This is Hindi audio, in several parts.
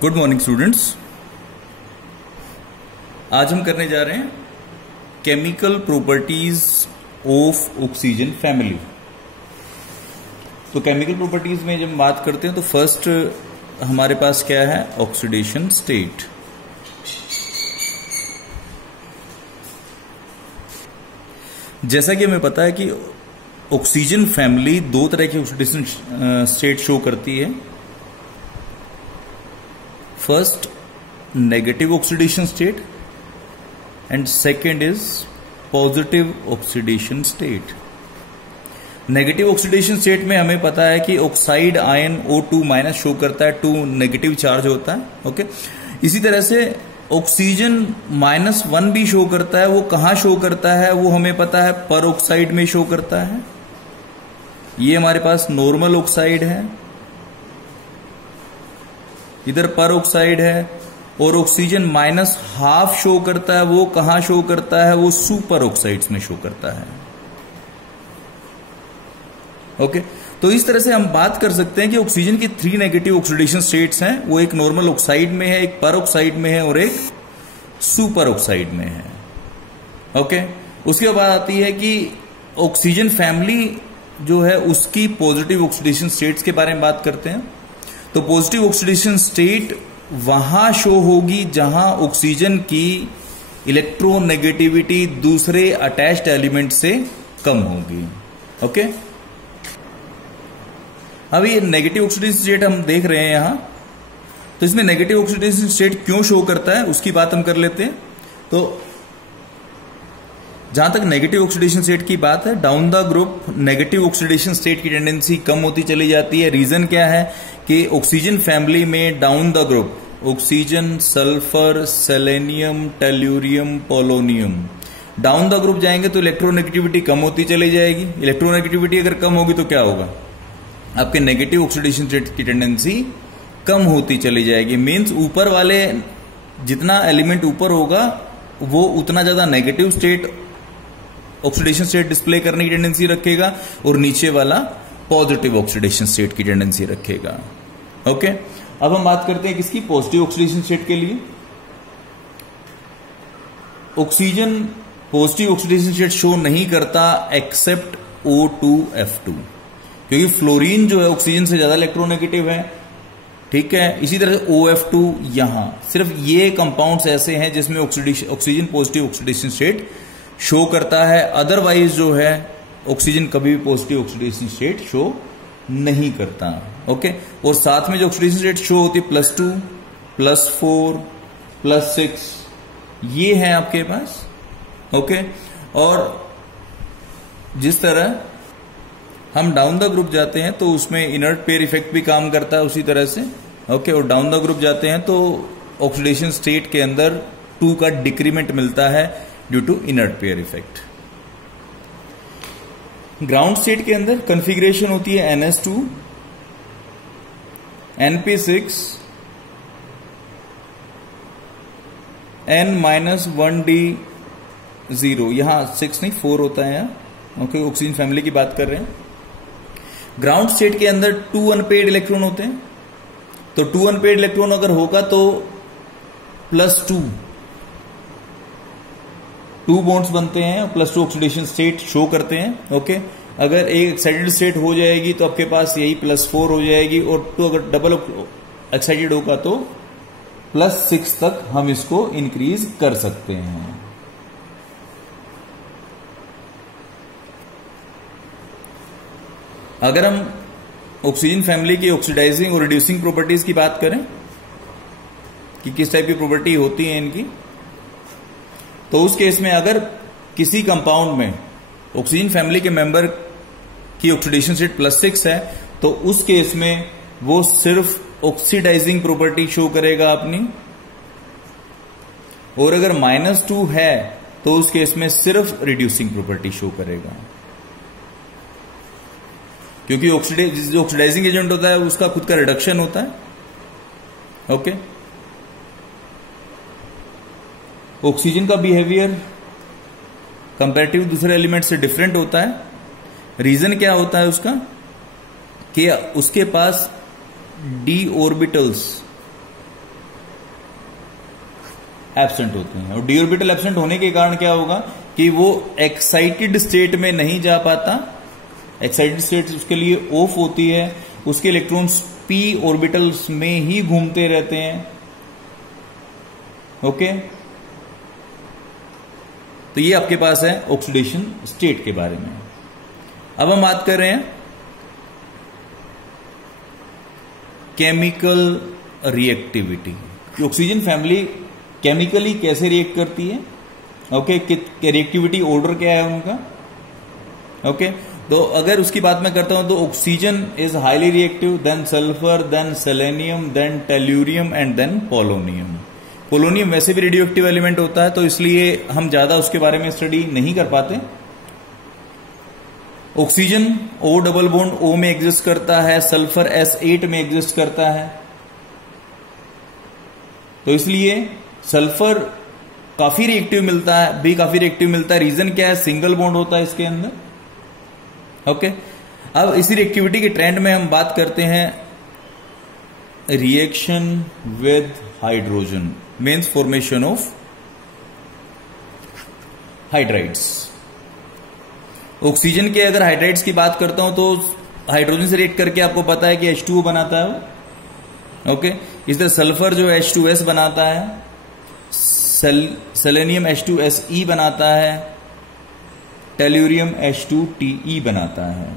Good morning students. आज हम करने जा रहे हैं chemical properties of oxygen family. तो केमिकल प्रॉपर्टीज में जब बात करते हैं तो फर्स्ट हमारे पास क्या है, ऑक्सीडेशन स्टेट। जैसा कि हमें पता है कि ऑक्सीजन फैमिली दो तरह की ऑक्सीडेशन स्टेट शो करती है। First negative oxidation state and second is positive oxidation state. Negative oxidation state में हमें पता है कि oxide ion O2 minus show करता है, 2 नेगेटिव चार्ज होता है। ओके, इसी तरह से ऑक्सीजन -1 भी शो करता है। वो कहां शो करता है वो हमें पता है, पर ऑक्साइड में शो करता है। ये हमारे पास नॉर्मल ऑक्साइड है, इधर पर ऑक्साइड है, और ऑक्सीजन -12 शो करता है। वो कहां शो करता है, वो सुपर ऑक्साइड्स में शो करता है। ओके, तो इस तरह से हम बात कर सकते हैं कि ऑक्सीजन की 3 नेगेटिव ऑक्सीडेशन स्टेट्स हैं। वो एक नॉर्मल ऑक्साइड में है, एक पर ऑक्साइड में है और एक सुपर ऑक्साइड में है। ओके, उसके बाद आती है कि ऑक्सीजन फैमिली जो है उसकी पॉजिटिव ऑक्सीडेशन स्टेट्स के बारे में बात करते हैं। तो पॉजिटिव ऑक्सीडेशन स्टेट वहां शो होगी जहां ऑक्सीजन की इलेक्ट्रोनेगेटिविटी दूसरे अटैच्ड एलिमेंट से कम होगी। ओके, अब ये नेगेटिव ऑक्सीडेशन स्टेट हम देख रहे हैं यहां, तो इसमें नेगेटिव ऑक्सीडेशन स्टेट क्यों शो करता है उसकी बात हम कर लेते हैं। तो जहां तक नेगेटिव ऑक्सीडेशन स्टेट की बात है, down the group negative oxidation state की टेंडेंसी कम होती चली जाती है। रीजन क्या है कि ऑक्सीजन फैमिली में down the group oxygen, sulphur, selenium, tellurium, polonium, down the group जाएंगे तो इलेक्ट्रोनेगेटिविटी कम होती चली जाएगी। इलेक्ट्रोनेगेटिविटी अगर कम होगी तो क्या होगा, आपके नेगेटिव ऑक्सीडेशन स्टेट की टेंडेंसी कम होती चली जाएगी। मींस ऊपर वाले जितना एलिमेंट ऊपर होगा वो उतना ज्यादा negative state oxidation state display करने की टेंडेंसी रखेगा और नीचे वाला पॉजिटिव ऑक्सीडेशन स्टेट की टेंडेंसी रखेगा। ओके, अब हम बात करते हैं किसकी, पॉजिटिव ऑक्सीडेशन स्टेट के लिए। Oxygen positive oxidation state show नहीं करता एक्सेप्ट O2F2, क्योंकि फ्लोरीन जो है ऑक्सीजन से ज्यादा इलेक्ट्रोनेगेटिव है। ठीक है, इसी तरह से OF2 यहां सिर्फ ये कंपाउंड्स ऐसे हैं जिसमें oxygen positive oxidation state show करता है। अदरवाइज जो है ऑक्सीजन कभी भी पॉजिटिव ऑक्सीडेशन स्टेट शो नहीं करता। ओके, और साथ में जो ऑक्सीडेशन स्टेट शो होती है +2, +4, +6, ये है आपके पास। ओके, और जिस तरह हम डाउन द ग्रुप जाते हैं तो उसमें इनर्ट पेयर इफेक्ट भी काम करता है उसी तरह से। ओके, और डाउन द ग्रुप जाते हैं तो ऑक्सीडेशन स्टेट के अंदर 2 का डिक्रीमेंट मिलता है due to inert pair effect. Ground state के अंदर कॉन्फ़िगरेशन होती है NS2, NP6, N-1D0। यहां 6 नहीं 4 होता है यहां। ओके, ऑक्सीजन फैमिली की बात कर रहे हैं। ग्राउंड स्टेट के अंदर 2 अनपेयर्ड इलेक्ट्रॉन होते हैं। तो 2 अनपेयर्ड इलेक्ट्रॉन अगर होगा तो +2 बॉन्ड्स बनते हैं, +2 ऑक्सीडेशन स्टेट शो करते हैं। ओके, अगर एक एक्साइटेड स्टेट हो जाएगी तो आपके पास यही +4 हो जाएगी, और 2 अगर डबल एक्साइटेड होगा तो +6 तक हम इसको इंक्रीज कर सकते हैं। अगर हम ऑक्सीजन फैमिली की ऑक्सीडाइजिंग और रिड्यूसिंग प्रॉपर्टीज की बात करें कि किस टाइप की प्रॉपर्टी होती है इनकी, तो उस केस में अगर किसी कंपाउंड में ऑक्सीजन फैमिली के मेंबर की ऑक्सीडेशन स्टेट +6 है तो उस केस में वो सिर्फ ऑक्सीडाइजिंग प्रॉपर्टी शो करेगा अपनी, और अगर -2 है तो उस केस में सिर्फ रिड्यूसिंग प्रॉपर्टी शो करेगा, क्योंकि जो ऑक्सीडाइजिंग एजेंट होता है उसका खुद का रिडक्शन होता है। ओके, ऑक्सीजन का बिहेवियर कंपैरेटिव दूसरे एलिमेंट से डिफरेंट होता है। रीजन क्या होता है उसका, कि उसके पास d ऑर्बिटल्स एब्सेंट होते हैं। और डी ऑर्बिटल एब्सेंट होने के कारण क्या होगा कि वो एक्साइटेड स्टेट में नहीं जा पाता, एक्साइटेड स्टेट उसके लिए ऑफ होती है, उसके इलेक्ट्रॉन्स पी ऑर्बिटल्स में ही घूमते रहते हैं। ओके, तो ये आपके पास है ऑक्सीडेशन स्टेट के बारे में। अब हम बात कर रहे हैं केमिकल रिएक्टिविटी, कि ऑक्सीजन फैमिली केमिकली कैसे रिएक्ट करती है। ओके, रिएक्टिविटी ऑर्डर क्या है उनका। ओके, तो अगर उसकी बात मैं करता हूं तो oxygen is highly reactive, then sulphur, then selenium, then tellurium and then polonium. Polonium वैसे भी रेडियो एक्टिव एलिमेंट होता है, तो इसलिए हम ज्यादा उसके बारे में स्टडी नहीं कर पाते। Oxygen O double bond O में एग्जिस्ट करता है, सल्फर S8 में एग्जिस्ट करता है, तो इसलिए सल्फर काफी रिएक्टिव मिलता है, भी काफी रिएक्टिव मिलता है। रीजन क्या है, सिंगल बॉन्ड होता है इसके अंदर। ओके, अब इसी रिएक्टिविटी के ट्रेंड में हम बात करते हैं reaction with hydrogen, means formation of hydrides. Oxygen के अगर हाइड्राइड्स की बात करता हूं तो हाइड्रोजन से रिएक्ट करके आपको पता है कि H2O बनाता है। ओके, इस तरह सल्फर जो H2S बनाता है, सेलेनियम H2SE बनाता है, टेल्यूरियम H2TE बनाता है।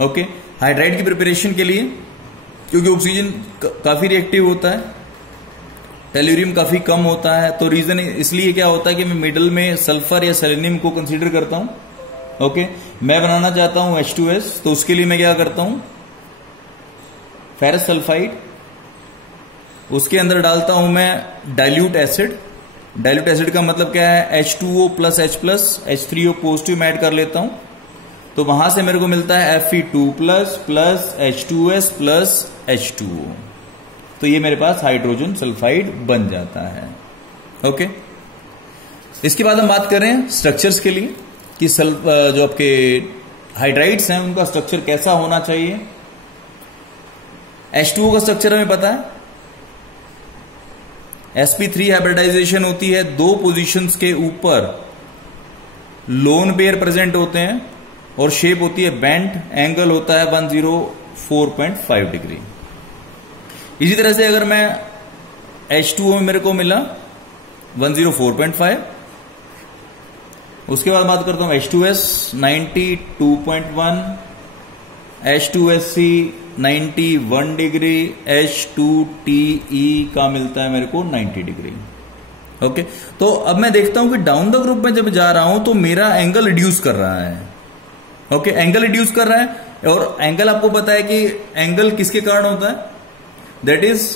ओके, हाइड्राइड की प्रिपरेशन के लिए, क्योंकि ऑक्सीजन काफी रिएक्टिव होता है, टेल्यूरियम काफी कम होता है, तो रीजन इसलिए क्या होता है कि मैं मिडल में सल्फर या सेलेनियम को कंसीडर करता हूं। ओके, मैं बनाना चाहता हूं H2S, तो उसके लिए मैं क्या करता हूं, फेरस सल्फाइड, उसके अंदर डालता हूं मैं डाइल्यूट एसिड। डाइल्यूट एसिड का मतलब क्या है, H2O plus H plus H3O positive में ऐड कर लेता हूं, तो वहां से मेरे को मिलता है Fe2 plus H2S plus H2O, तो ये मेरे पास हाइड्रोजन सल्फाइड बन जाता है। ओके, इसके बाद हम बात करें स्ट्रक्चर्स के लिए कि जो आपके हाइड्राइड्स हैं उनका स्ट्रक्चर कैसा होना चाहिए। H2O का स्ट्रक्चर हमें पता है, sp3 हाइब्रिडाइजेशन होती है, दो पोजीशंस के ऊपर लोन पेयर प्रेजेंट होते हैं और शेप होती है बेंट, एंगल होता है 104.5 डिग्री। इसी तरह से अगर मैं H2O में मेरे को मिला 104.5, उसके बाद बात करता हूं H2S 92.1, H2SC 91 डिग्री, H2TE का मिलता है मेरे को 90 डिग्री। ओके, तो अब मैं देखता हूं कि डाउन द ग्रुप में जब जा रहा हूं तो मेरा एंगल रिड्यूस कर रहा है। ओके, एंगल रिड्यूस कर रहा है, और एंगल आपको पता है कि एंगल किसके कारण होता है, that is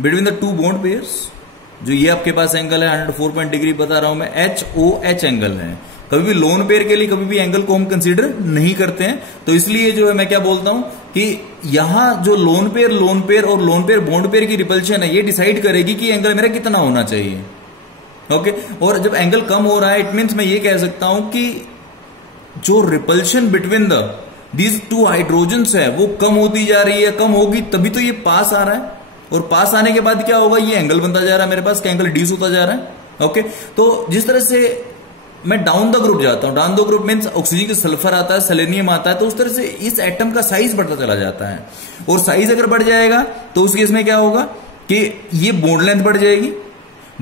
between the two bond pairs. जो ये आपके पास एंगल है 104 डिग्री बता रहा हूं मैं, HOH एंगल है। कभी भी लोन पेयर के लिए कभी भी एंगल को हम कंसीडर नहीं करते हैं, तो इसलिए जो है मैं क्या बोलता हूं कि यहां जो लोन पेयर और लोन पेयर बॉन्ड पेयर की रिपल्शन है, ये डिसाइड करेगी कि एंगल मेरा कितना होना चाहिए। ओके, और जब एंगल कम हो रहा है, इट मीन्स मैं ये कह सकता हूं कि जो repulsion between these two hydrogens है वो कम होती जा रही है, कम होगी तभी तो ये पास आ रहा है, और पास आने के बाद क्या होगा, ये एंगल बनता जा रहा है मेरे पास, एंगल रिड्यूस होता जा रहा है। ओके, तो जिस तरह से मैं डाउन द ग्रुप जाता हूं, down the group means oxygen का सल्फर आता है, सेलेनियम आता है, तो उस तरह से इस एटम का साइज बढ़ता चला जाता है, और साइज अगर बढ़ जाएगा तो उस केस में क्या होगा कि ये बॉन्ड लेंथ बढ़ जाएगी।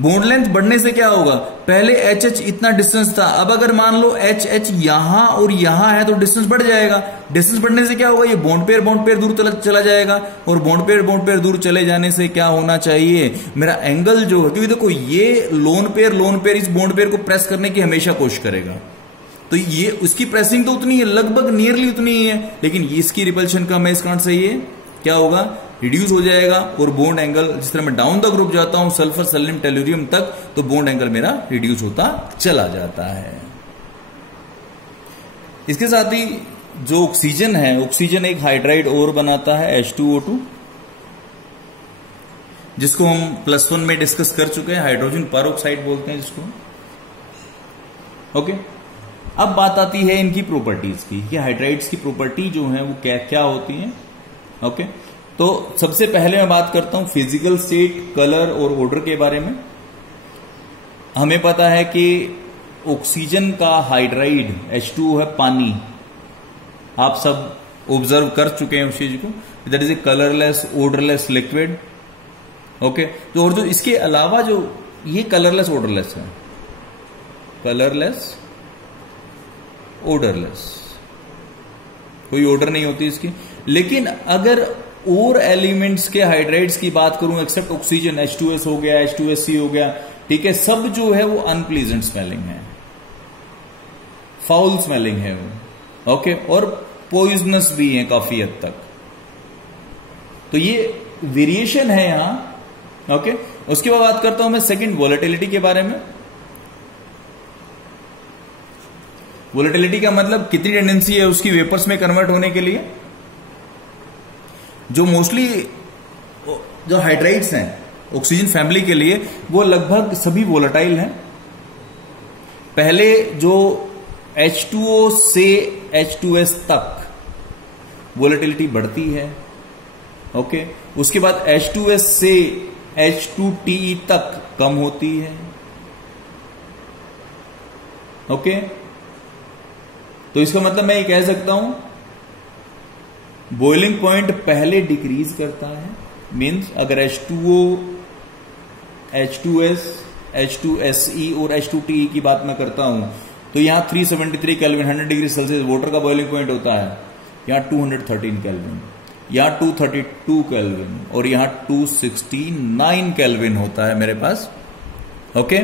बॉन्ड लेंथ बढ़ने से क्या होगा, पहले HH इतना डिस्टेंस था, अब अगर मान लो HH यहां और यहां है तो डिस्टेंस बढ़ जाएगा। डिस्टेंस बढ़ने से क्या होगा, ये बॉन्ड पेयर दूर चला जाएगा, और बॉन्ड पेयर दूर चले जाने से क्या होना चाहिए, मेरा एंगल जो है, क्योंकि देखो ये लोन पेयर इस बॉन्ड पेयर को प्रेस करने की हमेशा कोशिश करेगा, तो ये उसकी प्रेसिंग तो उतनी है, लगभग नियरली उतनी ही है, लेकिन इसकी रिपल्शन कम है, इस कारण से ये क्या होगा, रिड्यूस हो जाएगा। और बॉन्ड एंगल, जिस तरह मैं डाउन द ग्रुप जाता हूं सल्फर सेलेनियम टेल्यूरियम तक, तो बॉन्ड एंगल मेरा रिड्यूस होता चला जाता है। इसके साथ ही जो ऑक्सीजन है, ऑक्सीजन एक हाइड्राइड और बनाता है H2O2, जिसको हम +1 में डिस्कस कर चुके हैं, हाइड्रोजन परऑक्साइड बोलते हैं जिसको। ओके, अब बात आती है इनकी प्रॉपर्टीज की, कि हाइड्राइड्स की प्रॉपर्टी जो है वो क्या क्या होती है। ओके, तो सबसे पहले मैं बात करता हूं फिजिकल स्टेट, कलर और ऑर्डर के बारे में। हमें पता है कि ऑक्सीजन का हाइड्राइड H2O है पानी, आप सब ऑब्जर्व कर चुके हैं उस चीज को, that is a colourless odourless liquid. Okay, तो और जो इसके अलावा जो ये कलरलेस ओडरलेस है, कलरलेस ओडरलेस, कोई ओडर नहीं होती इसकी। लेकिन अगर और एलिमेंट्स के हाइड्राइड्स की बात करूं एक्सेप्ट ऑक्सीजन, H2S हो गया, H2SC हो गया, ठीक है, सब जो है वो अनप्लीजेंट स्मेलिंग है, फाउल स्मेलिंग है वो। ओके, और पॉइजनस भी है काफी हद तक। तो ये वेरिएशन है यहां। ओके, उसके बाद बात करता हूं मैं सेकंड वोलेटिलिटी के बारे में। वोलेटिलिटी का मतलब कितनी टेंडेंसी है उसकी वेपर्स में कन्वर्ट होने के लिए। जो मोस्टली जो हाइड्राइड्स हैं ऑक्सीजन फैमिली के लिए वो लगभग सभी वोलेटाइल हैं। पहले जो H2O से H2S तक वोलेटिलिटी बढ़ती है। ओके, उसके बाद H2S से H2TE तक कम होती है। ओके, तो इसका मतलब मैं ये कह सकता हूं बॉइलिंग पॉइंट पहले डिक्रीज करता है। मींस अगर H2O, H2S, H2SE और H2TE की बात मैं करता हूं तो यहां 373 केल्विन 100 डिग्री सेल्सियस वाटर का बॉइलिंग पॉइंट होता है, यहां 213 केल्विन, यहां 232 केल्विन और यहां 269 केल्विन होता है मेरे पास। ओके,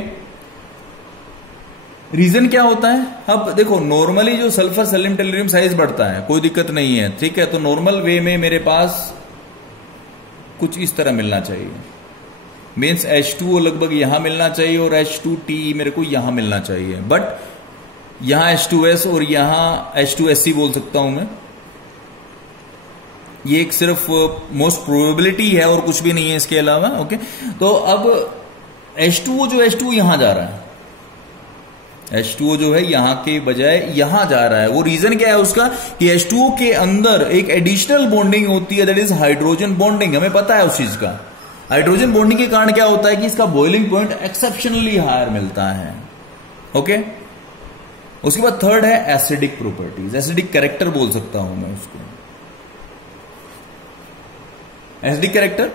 रीजन क्या होता है? अब देखो नॉर्मली जो सल्फर सेलेनियम टेलुरियम साइज बढ़ता है, कोई दिक्कत नहीं है, ठीक है, तो नॉर्मल वे में मेरे पास कुछ इस तरह मिलना चाहिए। मीन्स H2O लगभग यहां मिलना चाहिए और H2TE मेरे को यहां मिलना चाहिए, बट यहां H2S और यहां H2SC बोल सकता हूं मैं। ये एक सिर्फ मोस्ट प्रोबेबिलिटी है और कुछ भी नहीं है इसके अलावा। ओके, तो अब H2O जो H2O यहां जा रहा है, H2O जो है यहां के बजाय यहां जा रहा है, वो रीजन क्या है उसका कि H2O के अंदर एक एडिशनल बॉन्डिंग होती है, दैट इज हाइड्रोजन बॉन्डिंग। हमें पता है उस चीज का। हाइड्रोजन बॉन्डिंग के कारण क्या होता है कि इसका बॉइलिंग पॉइंट एक्सेप्शनली हायर मिलता है। ओके, उसके बाद थर्ड है एसिडिक प्रॉपर्टीज, एसिडिक कैरेक्टर बोल सकता हूं मैं उसको। एसिडिक कैरेक्टर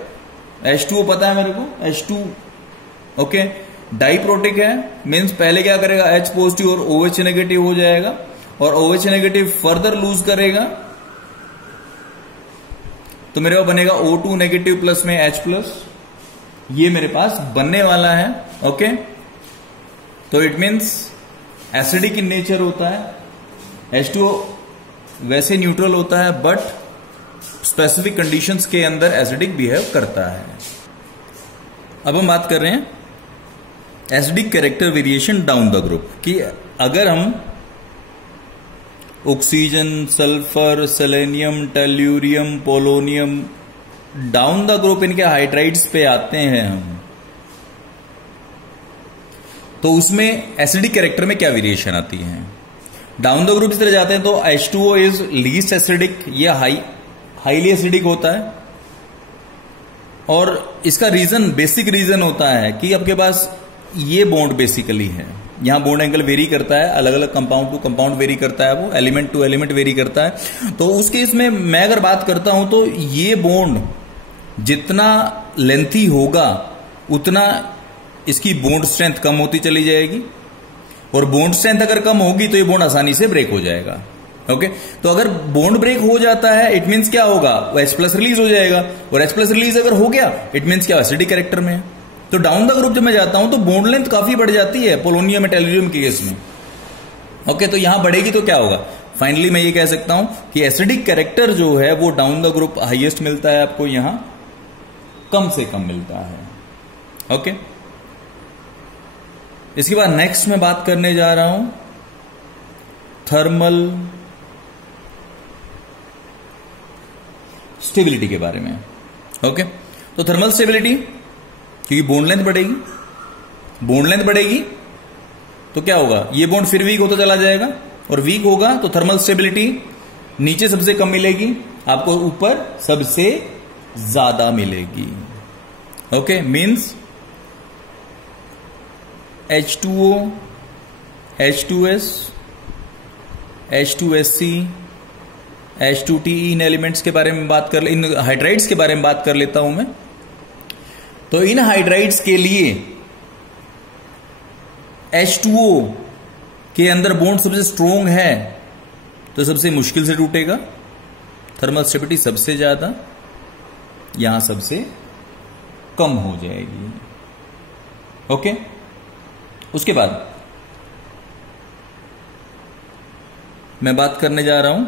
H2O पता है मेरे को, H2 ओके डाइप्रोटिक है, मीन्स पहले क्या करेगा H पॉजिटिव और OH नेगेटिव हो जाएगा और OH नेगेटिव फर्दर लूज करेगा तो मेरे पास बनेगा O2 नेगेटिव प्लस में H प्लस, ये मेरे पास बनने वाला है। ओके, तो it means acidic in nature होता है। H2O वैसे न्यूट्रल होता है बट स्पेसिफिक कंडीशंस के अंदर एसिडिक बिहेव करता है। अब हम बात कर रहे हैं acidic character variation down the group कि अगर हम oxygen, sulphur, selenium, tellurium, polonium down the group इनके हाइड्राइड्स पे आते हैं हम, तो उसमें एसिडिक कैरेक्टर में क्या वेरिएशन आती है। डाउन द ग्रुप इस तरह जाते हैं तो H2O इज लीस्ट एसिडिक, ये हाईली एसिडिक होता है और इसका रीजन, बेसिक रीजन होता है कि आपके पास ये बॉन्ड बेसिकली है, यहां बॉन्ड एंगल वेरी करता है, अलग अलग कंपाउंड टू कंपाउंड वेरी करता है, वो एलिमेंट टू एलिमेंट वेरी करता है। तो उस केस में मैं अगर बात करता हूं तो ये बॉन्ड जितना लेंथी होगा उतना इसकी बॉन्ड स्ट्रेंथ कम होती चली जाएगी और बॉन्ड स्ट्रेंथ अगर कम होगी तो ये बॉन्ड आसानी से ब्रेक हो जाएगा। ओके, तो अगर बॉन्ड ब्रेक हो जाता है इट मीन्स क्या होगा, वो H प्लस रिलीज हो जाएगा और H प्लस रिलीज अगर हो गया इट मीन्स क्या, एसिडिक कैरेक्टर में है। तो डाउन द ग्रुप जब मैं जाता हूं तो बॉन्ड लेंथ काफी बढ़ जाती है पोलोनियम, टेल्यूरियम के केस में। ओके, तो यहां बढ़ेगी तो क्या होगा, फाइनली मैं ये कह सकता हूं कि एसिडिक कैरेक्टर जो है वो डाउन द ग्रुप हाईएस्ट मिलता है आपको, यहां कम से कम मिलता है। ओके, इसके बाद नेक्स्ट मैं बात करने जा रहा हूं थर्मल स्टेबिलिटी के बारे में। ओके, तो थर्मल स्टेबिलिटी, क्योंकि बॉन्ड लेंथ बढ़ेगी, बॉन्ड लेंथ बढ़ेगी तो क्या होगा, ये बॉन्ड फिर वीक होता चला जाएगा और वीक होगा तो थर्मल स्टेबिलिटी नीचे सबसे कम मिलेगी, आपको ऊपर सबसे ज्यादा मिलेगी। Okay, means H2O, H2S, H2SC, H2TE, इन एलिमेंट्स के बारे में बात कर, इन हाइड्राइड्स के बारे में बात कर लेता हूं मैं। तो इन हाइड्राइड्स के लिए H2O के अंदर बॉन्ड सबसे स्ट्रोंग है तो सबसे मुश्किल से टूटेगा, थर्मल स्टेबिलिटी सबसे ज्यादा, यहां सबसे कम हो जाएगी। ओके, उसके बाद मैं बात करने जा रहा हूं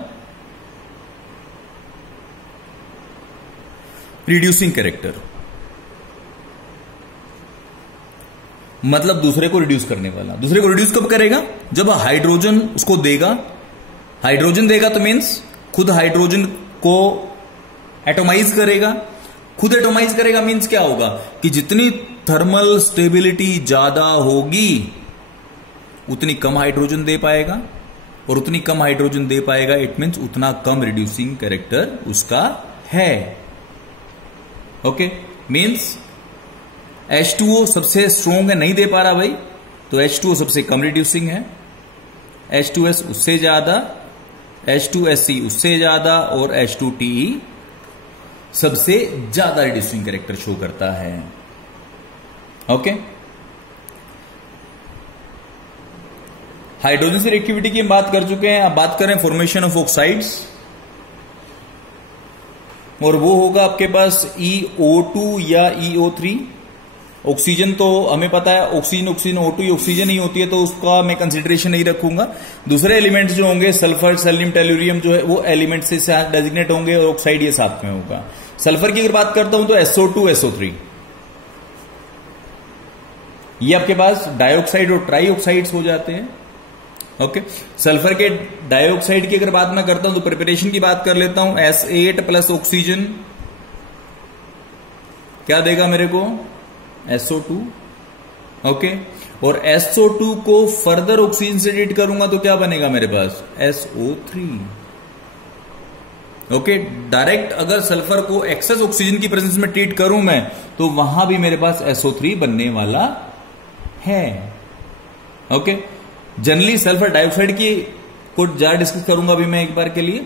रिड्यूसिंग कैरेक्टर, मतलब दूसरे को रिड्यूस करने वाला। दूसरे को रिड्यूस कब करेगा? जब हाइड्रोजन उसको देगा, हाइड्रोजन देगा तो मीन्स खुद हाइड्रोजन को एटोमाइज करेगा। खुद एटोमाइज करेगा मीन्स क्या होगा कि जितनी थर्मल स्टेबिलिटी ज्यादा होगी उतनी कम हाइड्रोजन दे पाएगा, और उतनी कम हाइड्रोजन दे पाएगा इट मीन्स उतना कम रिड्यूसिंग कैरेक्टर उसका है। ओके, मीन्स H2O सबसे स्ट्रोंग है, नहीं दे पा रहा भाई, तो H2O सबसे कम रिड्यूसिंग है, H2S उससे ज्यादा, H2SC उससे ज्यादा, और H2TE सबसे ज्यादा रिड्यूसिंग कैरेक्टर शो करता है। ओके, हाइड्रोजन से रिएक्टिविटी की हम बात कर चुके हैं। अब बात करें फॉर्मेशन ऑफ ऑक्साइड्स, और वो होगा आपके पास EO2 या EO3। ऑक्सीजन तो हमें पता है, ऑक्सीजन O2 ऑक्सीजन ही होती है, तो उसका मैं कंसिडरेशन नहीं रखूंगा। दूसरे एलिमेंट्स जो होंगे सल्फर, सेलिनियम, टेल्यूरियम जो है वो एलिमेंट से डेजिग्नेट होंगे, और ऑक्साइड ये साथ में होगा। सल्फर की अगर बात करता हूं तो SO2 SO3, ये आपके पास डाइऑक्साइड और ट्राइऑक्साइड्स हो जाते हैं। ओके, सल्फर के डाइऑक्साइड की अगर बात मैं करता हूं तो प्रिपरेशन की बात कर लेता हूं। S8 प्लस ऑक्सीजन क्या देगा मेरे को? SO2। ओके, और SO2 को फर्दर ऑक्सीजन से ट्रीट करूंगा तो क्या बनेगा मेरे पास? SO3। ओके, डायरेक्ट अगर सल्फर को एक्सेस ऑक्सीजन की प्रेजेंस में ट्रीट करूं मैं तो वहां भी मेरे पास SO3 बनने वाला है। ओके, जनरली सल्फर डाइऑक्साइड की को ज्यादा डिस्कस करूंगा अभी मैं एक बार के लिए।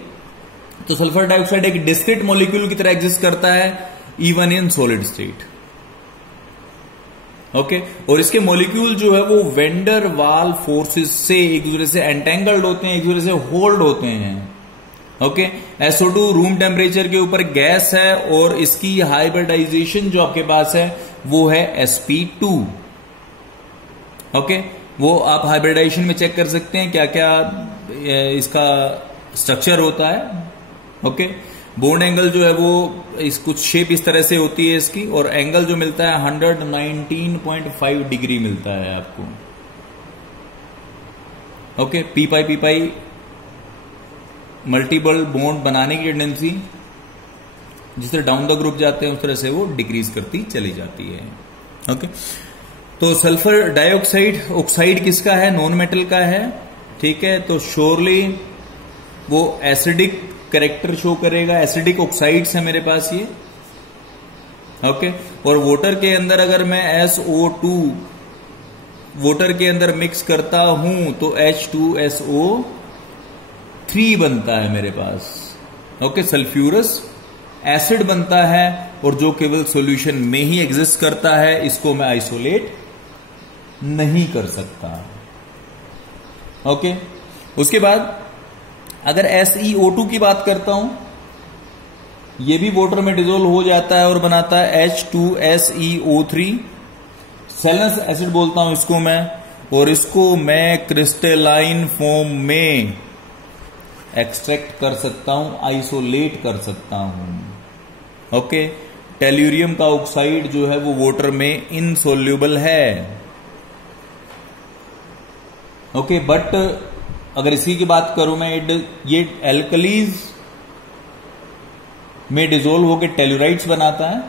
तो सल्फर डाइऑक्साइड एक डिस्क्रीट मॉलिक्यूल की तरह एग्जिस्ट करता है even in solid state. Okay, और इसके मॉलिक्यूल जो है वो वेंडर वाल फोर्सेस से एक दूसरे से एंटेंगल्ड होते हैं, एक दूसरे से होल्ड होते हैं। ओके, SO2 रूम टेम्परेचर के ऊपर गैस है, और इसकी हाइब्रिडाइजेशन जो आपके पास है वो है sp2। ओके, वो आप हाइब्रिडाइजेशन में चेक कर सकते हैं क्या क्या इसका स्ट्रक्चर होता है। ओके, बॉन्ड एंगल जो है वो कुछ शेप इस तरह से होती है इसकी, और एंगल जो मिलता है 119.5 डिग्री मिलता है आपको। ओके, पी पाई मल्टीपल बॉन्ड बनाने की टेंडेंसी जिस तरह डाउन द ग्रुप जाते हैं उस तरह से वो डिक्रीज करती चली जाती है। ओके, तो सल्फर डाइऑक्साइड ऑक्साइड किसका है? नॉन मेटल का है। ठीक है, तो श्योरली वो एसिडिक कैरेक्टर शो करेगा, एसिडिक ऑक्साइड्स है मेरे पास ये। ओके, और वाटर के अंदर अगर मैं SO2 वाटर के अंदर मिक्स करता हूं तो H2SO3 बनता है मेरे पास। ओके, सल्फ्यूरस एसिड बनता है, और जो केवल सॉल्यूशन में ही एग्जिस्ट करता है, इसको मैं आइसोलेट नहीं कर सकता। ओके, उसके बाद अगर SeO2 की बात करता हूं, ये भी वाटर में डिसोल्व हो जाता है और बनाता है H2SeO3। सेलेनस एसिड बोलता हूं इसको मैं, और इसको मैं क्रिस्टलाइन फॉर्म में एक्सट्रैक्ट कर सकता हूं, आइसोलेट कर सकता हूं। ओके, टेल्यूरियम का ऑक्साइड जो है वो वाटर में इनसोल्यूबल है। ओके, बट अगर इसी की बात करूं मैं, ये एल्कलीज में डिसोल्व होकर टेल्यूराइड्स बनाता है,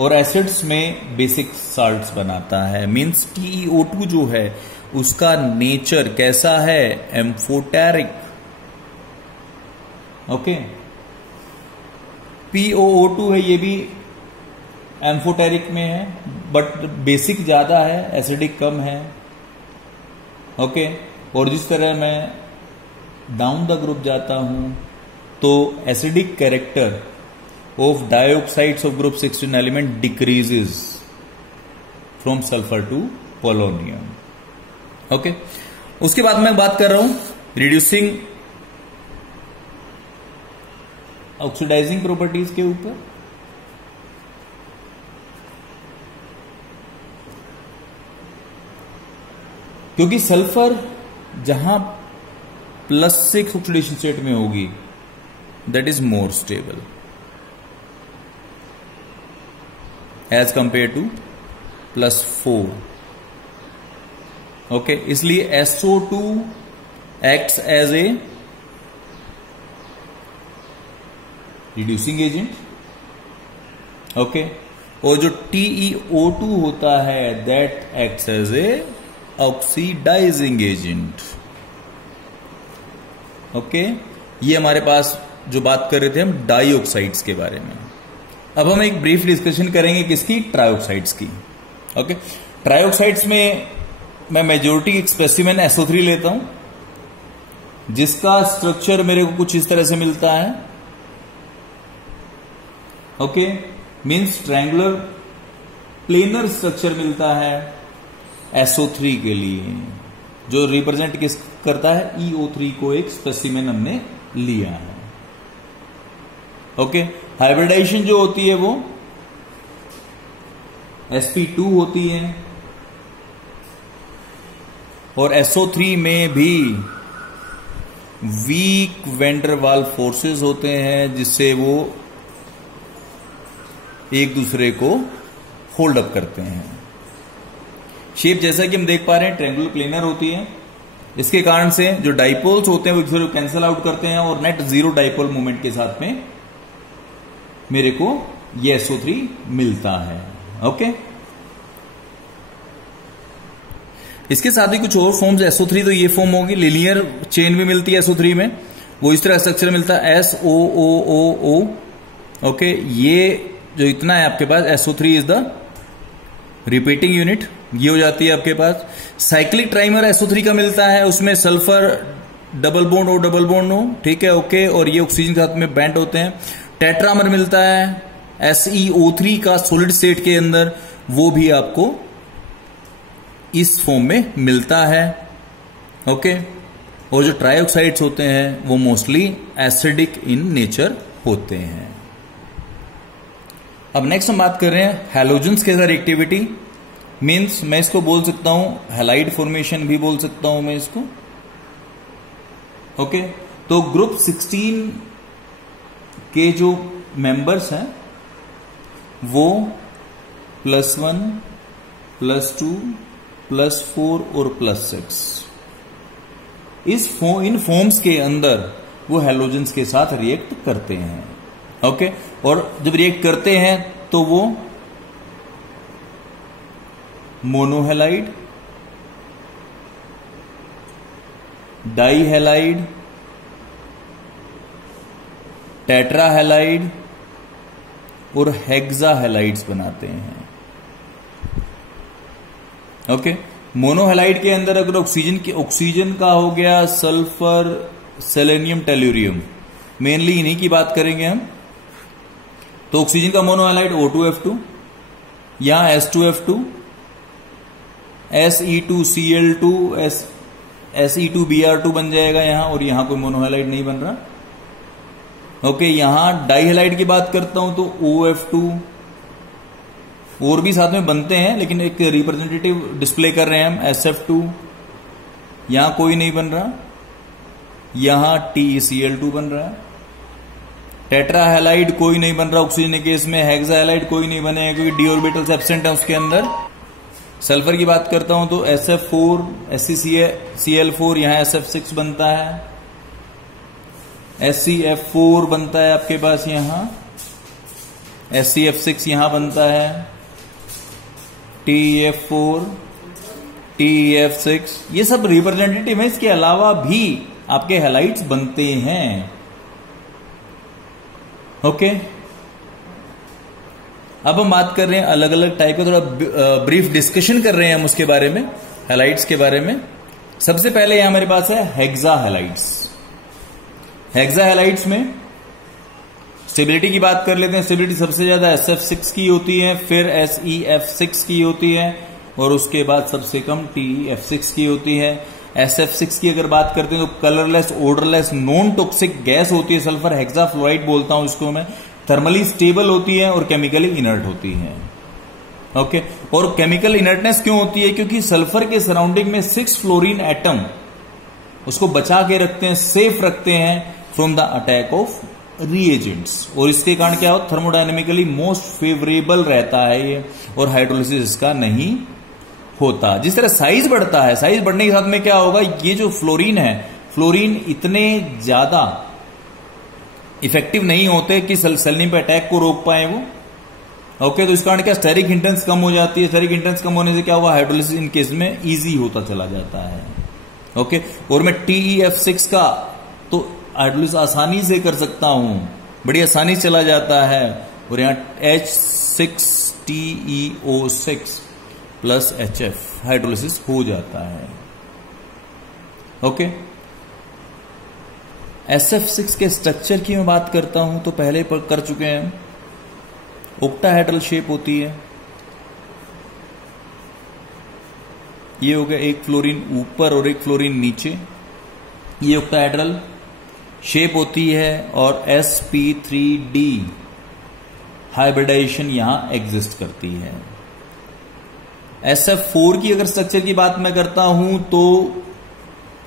और एसिड्स में बेसिक साल्ट्स बनाता है। मींस TeO2 जो है उसका नेचर कैसा है? एम्फोटेरिक। ओके, POO2 है, ये भी एम्फोटेरिक में है, बट बेसिक ज्यादा है, एसिडिक कम है। ओके। और जिस तरह मैं डाउन द ग्रुप जाता हूं तो acidic character of dioxides of group 16 element decreases from sulphur to polonium. Okay. उसके बाद मैं बात कर रहा हूं रिड्यूसिंग ऑक्सीडाइजिंग प्रॉपर्टीज के ऊपर। क्योंकि सल्फर जहां +6 ऑक्सीडेशन स्टेट में होगी that is more stable as compare to +4। Okay. इसलिए SO2 acts as a reducing agent. Okay. और जो TeO2 होता है that acts as a oxidising agent. Okay. ये हमारे पास जो बात कर रहे थे हम डाइऑक्साइड्स के बारे में। अब हम एक ब्रीफ डिस्कशन करेंगे किसकी, ट्राइऑक्साइड्स की। ओके। ट्राइऑक्साइड्स में मैं मेजोरिटी स्पेसिमेन SO3 लेता हूं जिसका स्ट्रक्चर मेरे को कुछ इस तरह से मिलता है। Okay. Means triangular planar structure मिलता है SO3 के लिए, जो रिप्रेजेंट किस करता है EO3 को एक स्पेसिमेन हमने लिया है। ओके। हाइब्रिडाइजेशन जो होती है वो sp2 होती है और SO3 में भी वीक वेंडर वाल फोर्सेस होते हैं जिससे वो एक दूसरे को होल्ड अप करते हैं। शेप जैसा कि हम देख पा रहे हैं ट्रायंगुलर प्लेनर होती है। इसके कारण से जो डाइपोल्स होते हैं वो एक दूसरे को कैंसिल आउट करते हैं और नेट जीरो डाइपोल मोमेंट के साथ में मेरे को ये SO3 मिलता है। ओके। इसके साथ ही कुछ और फॉर्म्स SO3, तो ये फॉर्म होगी लीनियर चेन भी मिलती है SO3 में, वो इस तरह स्ट्रक्चर मिलता है SOOOO। ओके। ये जो इतना है आपके पास SO3 is the repeating unit, ये हो जाती है आपके पास। साइक्लिक ट्राइमर SO3 का मिलता है, उसमें सल्फर डबल बॉन्ड हो डबल बॉन्ड हो, ठीक है। ओके। और ये ऑक्सीजन के साथ में बैंड होते हैं। टेट्रामर मिलता है SeO3 का सॉलिड स्टेट के अंदर, वो भी आपको इस फॉर्म में मिलता है। ओके। और जो ट्राइऑक्साइड्स होते हैं वो मोस्टली एसिडिक इन नेचर होते हैं। अब नेक्स्ट हम बात कर रहे हैं हैलोजेंस के साथ रिएक्टिविटी। मींस मैं इसको बोल सकता हूं हैलाइड फॉर्मेशन भी बोल सकता हूं मैं इसको। ओके। तो ग्रुप 16 के जो मेंबर्स हैं वो +1, +2, +4 और +6 इन फॉर्म्स के अंदर वो हैलोजेंस के साथ रिएक्ट करते हैं। ओके। और जब रिएक्ट करते हैं तो वो मोनोहैलाइड, डाइहैलाइड, टेट्राहैलाइड और हेक्साहैलाइड्स बनाते हैं। ओके। मोनोहैलाइड के अंदर अगर ऑक्सीजन का हो गया सल्फर, सेलेनियम, टेल्यूरियम, मेनली इन्हीं की बात करेंगे हम। तो ऑक्सीजन का मोनोहैलाइड O2F2, यहां S2F2, Se2Cl2, Se2Br2 बन जाएगा यहां, और यहां कोई मोनोहैलाइड नहीं बन रहा। ओके। यहां डाइहैलाइड की बात करता हूं तो OF2, और भी साथ में बनते हैं लेकिन एक रिप्रेजेंटेटिव डिस्प्ले कर रहे हैं हम SF2, यहां कोई नहीं बन रहा, यहां TeCl2 बन रहा है। टेट्राहैलाइड कोई नहीं बन रहा ऑक्सीजन के केस में, हेक्साहैलाइड कोई नहीं बने क्योंकि डी ऑर्बिटल्स एब्सेंट है उसके अंदर। सल्फर की बात करता हूं तो SF4, SeCl4, यहां SF6 बनता है, SeF4 बनता है आपके पास, यहां SeF6 यहां बनता है, TeF4, TeF6, ये सब रिप्रेजेंटेटिव है। इसके अलावा भी आपके हैलाइड्स बनते हैं। ओके। अब हम बात कर रहे हैं अलग अलग टाइप का, थोड़ा ब्रीफ डिस्कशन कर रहे हैं हम उसके बारे में, हैलाइड्स के बारे में। सबसे पहले यहां हमारे पास है हेक्सा हैलाइड्स। हेक्सा हैलाइड्स में स्टेबिलिटी की बात कर लेते हैं। स्टेबिलिटी सबसे ज्यादा SF6 की होती है, फिर SEF6 की होती है और उसके बाद सबसे कम TEF6 की होती है। SF6 की अगर बात करते हैं तो colourless, odourless, non toxic gas होती है, सल्फर हेक्साफ्लोराइड बोलता हूं इसको मैं। थर्मली स्टेबल होती है और केमिकली इनर्ट होती है। ओके, और केमिकल इनर्टनेस क्यों होती है? क्योंकि सल्फर के सराउंडिंग में 6 फ्लोरीन एटम उसको बचा के रखते हैं, सेफ रखते हैं from the attack of reagents, और इसके कारण क्या हो, थर्मोडायनेमिकली मोस्ट फेवरेबल रहता है ये, और हाइड्रोलिसिस इसका नहीं होता। जिस तरह साइज बढ़ता है, साइज बढ़ने के साथ में क्या होगा, ये जो फ्लोरीन है, फ्लोरीन इतने ज्यादा इफेक्टिव नहीं होते कि सेलिनियम पे अटैक को रोक पाए वो। ओके, तो इस कारण क्या, स्टेरिक हिंड्रेंस कम हो जाती है। स्टेरिक हिंड्रेंस कम होने से क्या हुआ, हाइड्रोलिसिस इन केस में इजी होता चला जाता है। ओके, और मैं TEF6 का तो हाइड्रोलिसिस आसानी से कर सकता हूं, बड़ी आसानी से चला जाता है, और यहां H6TeO6 प्लस HF हाइड्रोलिसिस हो जाता है। ओके, SF6 के स्ट्रक्चर की मैं बात करता हूं तो पहले पर कर चुके हैं। ऑक्टाहेड्रल शेप होती है, ये हो गया एक फ्लोरीन ऊपर और एक फ्लोरीन नीचे, ये ऑक्टाहेड्रल शेप होती है, और sp3d हाइब्रिडाइजेशन यहां एग्जिस्ट करती है। SF4 की अगर स्ट्रक्चर की बात मैं करता हूं तो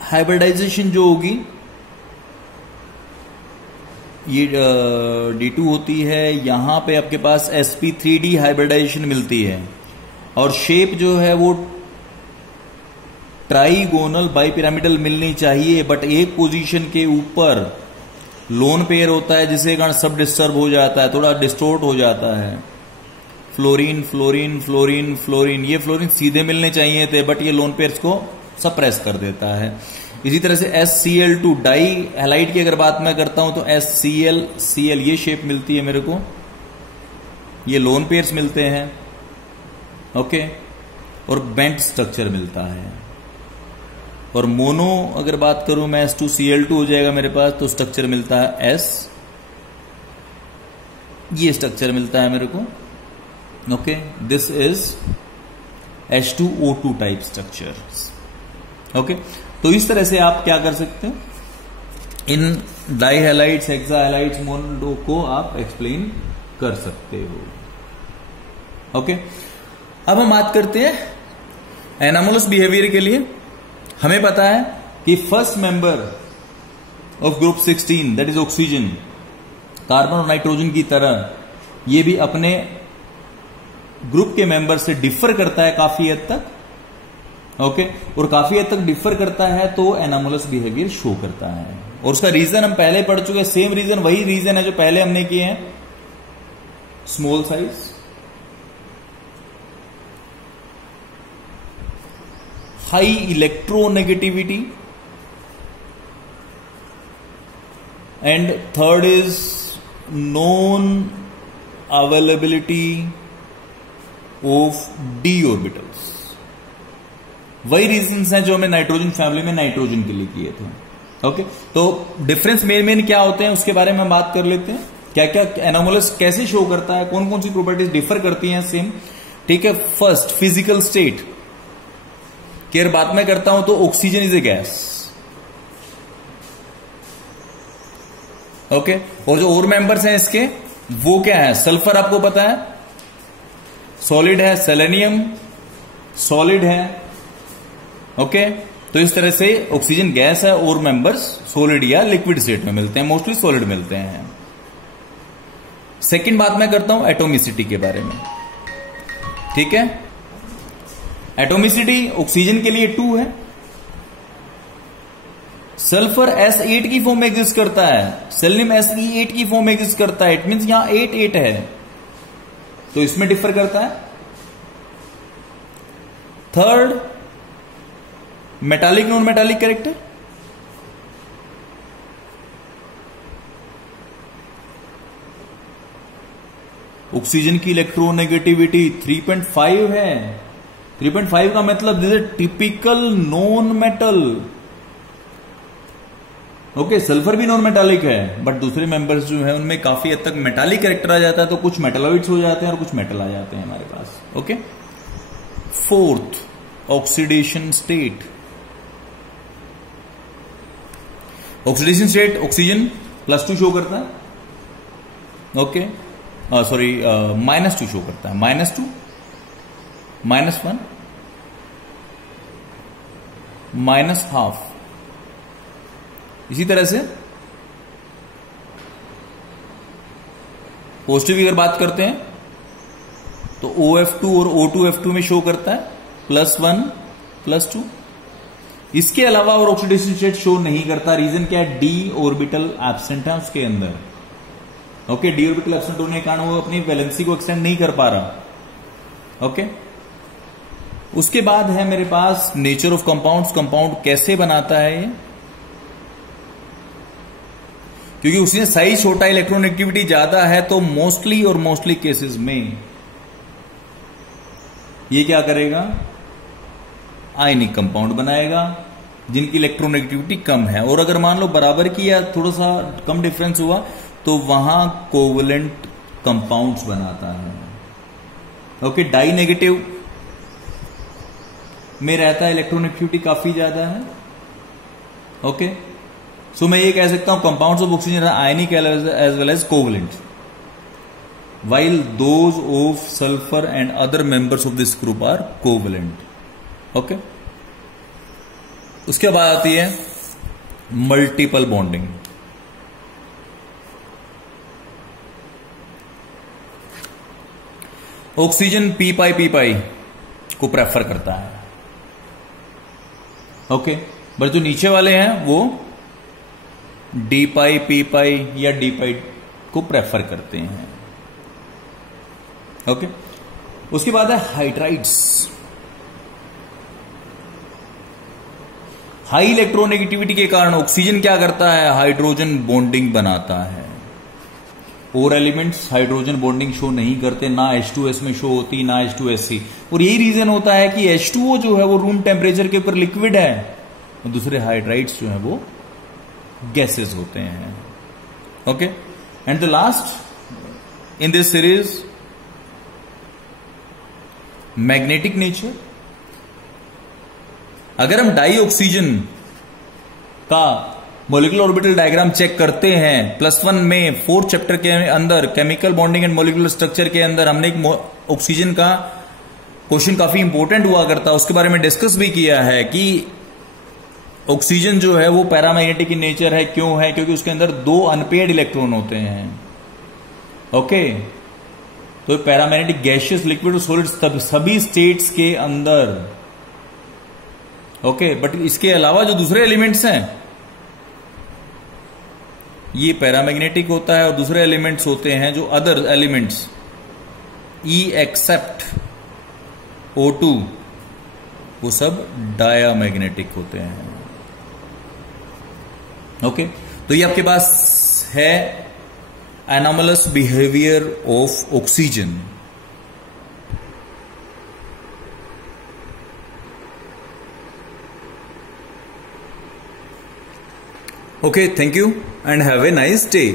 हाइब्रिडाइजेशन जो होगी ये D2 होती है, यहां पे आपके पास sp3d हाइब्रिडाइजेशन मिलती है, और शेप जो है वो ट्राइगोनल बाइपिरामिडल मिलनी चाहिए, बट एक पोजीशन के ऊपर लोन पेयर होता है जिसके कारण सब डिस्टर्ब हो जाता है, थोड़ा डिस्टोर्ट हो जाता है। फ्लोरीन फ्लोरीन फ्लोरीन फ्लोरीन, ये फ्लोरीन सीधे मिलने चाहिए थे, बट ये लोन पेयर्स को सप्रेस कर देता है। इसी तरह से SCl2 डाई हैलाइड की अगर बात मैं करता हूं तो SCl ये शेप मिलती है मेरे को, ये लोन पेयर्स मिलते हैं। ओके, और बेंट स्ट्रक्चर मिलता है। और मोनो अगर बात करूं मैं S2Cl2 हो जाएगा मेरे पास, तो स्ट्रक्चर मिलता है S, ये स्ट्रक्चर मिलता है मेरे को। Okay, this is H2O2 type structure. Okay, तो इस तरह से आप क्या कर सकते हो, in di halides, hexa halides, mono को आप एक्सप्लेन कर सकते हो। ओके, अब हम बात करते हैं एनामोलस बिहेवियर के लिए। हमें पता है कि first member of group 16 that is oxygen, carbon और नाइट्रोजन की तरह ये भी अपने ग्रुप के मेंबर से डिफर करता है काफी हद तक। ओके, और काफी हद तक डिफर करता है तो एनामोलस बिहेवियर शो करता है, और उसका रीजन हम पहले पढ़ चुके हैं। सेम रीजन, वही रीजन है जो पहले हमने किए हैं, small size, high electronegativity, and third is non availability of D orbitals. वही रीजंस हैं जो हमने नाइट्रोजन फैमिली में नाइट्रोजन के लिए किए थे। ओके, तो डिफरेंस मेन क्या होते हैं उसके बारे में हम बात कर लेते हैं। क्या क्या एनामोलस कैसे शो करता है, कौन कौन सी प्रॉपर्टीज डिफर करती हैं सेम। ठीक है, फर्स्ट फिजिकल स्टेट की अगर बात मैं करता हूं तो oxygen is a gas. Okay, और जो और मेंबर्स हैं इसके वो क्या है, सल्फर आपको पता है सॉलिड है, सेलेनियम सॉलिड है। ओके, तो इस तरह से ऑक्सीजन गैस है और मेंबर्स सॉलिड या लिक्विड स्टेट में मिलते हैं, मोस्टली सॉलिड मिलते हैं। सेकंड बात मैं करता हूं एटोमिसिटी के बारे में। ठीक है, एटोमिसिटी ऑक्सीजन के लिए 2 है, सल्फर S8 की फॉर्म में एग्जिस्ट करता है, सेलेनियम Se8 की फॉर्म में एग्जिस्ट करता है। इट मींस यहां 8 है, तो इसमें डिफर करता है। Third, metallic non metallic character. Oxygen की इलेक्ट्रोनेगेटिविटी 3.5 है, 3.5 का मतलब this is typical non metal. Okay, sulphur भी नॉन मेटालिक है, बट दूसरे मेंबर्स जो है उनमें काफी हद तक मेटालिक कैरेक्टर आ जाता है, तो कुछ मेटालॉइड्स हो जाते हैं और कुछ मेटल आ जाते हैं हमारे पास। Okay, fourth, oxidation state. Oxidation state oxygen +2 show करता है। ओके, सॉरी, -2 शो करता है, -2, -1, -½ इसी तरह से पॉजिटिव की अगर बात करते हैं तो OF2 और O2F2 में शो करता है +1, +2। इसके अलावा और ऑक्सीडेशन स्टेट शो नहीं करता। रीजन क्या है? d ऑर्बिटल एब्सेंट है उसके अंदर। ओके, d ऑर्बिटल एब्सेंट होने के कारण वो अपनी वैलेंसी को एक्सटेंड नहीं कर पा रहा। ओके, उसके बाद है मेरे पास नेचर ऑफ कंपाउंड्स। कंपाउंड कैसे बनाता है ये? क्योंकि उसमें साइज छोटा, इलेक्ट्रॉनिगेटिविटी ज्यादा है, तो मोस्टली केसेस में ये क्या करेगा? आयनिक कंपाउंड बनाएगा जिनकी इलेक्ट्रोनेगेटिविटी कम है। और अगर मान लो बराबर की या थोड़ा सा कम डिफरेंस हुआ तो वहां कोवलेंट कंपाउंड्स बनाता है। ओके, डाई नेगेटिव में रहता है, इलेक्ट्रोनेगेटिविटी काफी ज्यादा है। ओके, सो मैं ये कह सकता हूं compounds of oxygen are ionic as well as covalent, while those of sulfur and other members of this group are covalent. Okay, उसके बाद आती है मल्टीपल बॉन्डिंग। ऑक्सीजन p पाई को प्रेफर करता है। ओके, बट जो नीचे वाले हैं वो d पाई, p पाई या d पाई को प्रेफर करते हैं। ओके, उसके बाद है हाइड्राइड्स। हाई इलेक्ट्रोनेगेटिविटी के कारण ऑक्सीजन क्या करता है? हाइड्रोजन बॉन्डिंग बनाता है। और एलिमेंट्स हाइड्रोजन बॉन्डिंग शो नहीं करते, ना H2S में शो होती, ना H2SC। और यही रीजन होता है कि H2O जो है वो रूम टेम्परेचर के ऊपर लिक्विड है, और दूसरे हाइड्राइड्स जो है वो गैसेस होते हैं। Okay, and the last in this series, magnetic nature. अगर हम डाई ऑक्सीजन का मॉलिक्यूलर ऑर्बिटल डायग्राम चेक करते हैं, +1 में 4th चैप्टर के अंदर chemical bonding and molecular structure के अंदर हमने एक ऑक्सीजन का क्वेश्चन काफी इंपॉर्टेंट हुआ करता, उसके बारे में डिस्कस भी किया है कि ऑक्सीजन जो है वो पैरामैग्नेटिक इन नेचर है। क्यों है? क्योंकि उसके अंदर 2 अनपेयर्ड इलेक्ट्रॉन होते हैं। ओके, तो पैरामैग्नेटिक गैसियस, लिक्विड और सॉलिड सभी स्टेट्स के अंदर। ओके, बट इसके अलावा जो दूसरे एलिमेंट्स हैं ये पैरामैग्नेटिक होता है, और दूसरे एलिमेंट्स होते हैं जो other elements E accept O2 वो सब डायामैग्नेटिक होते हैं। ओके, तो ये आपके पास है anomalous behaviour of oxygen. Okay, thank you and have a nice day.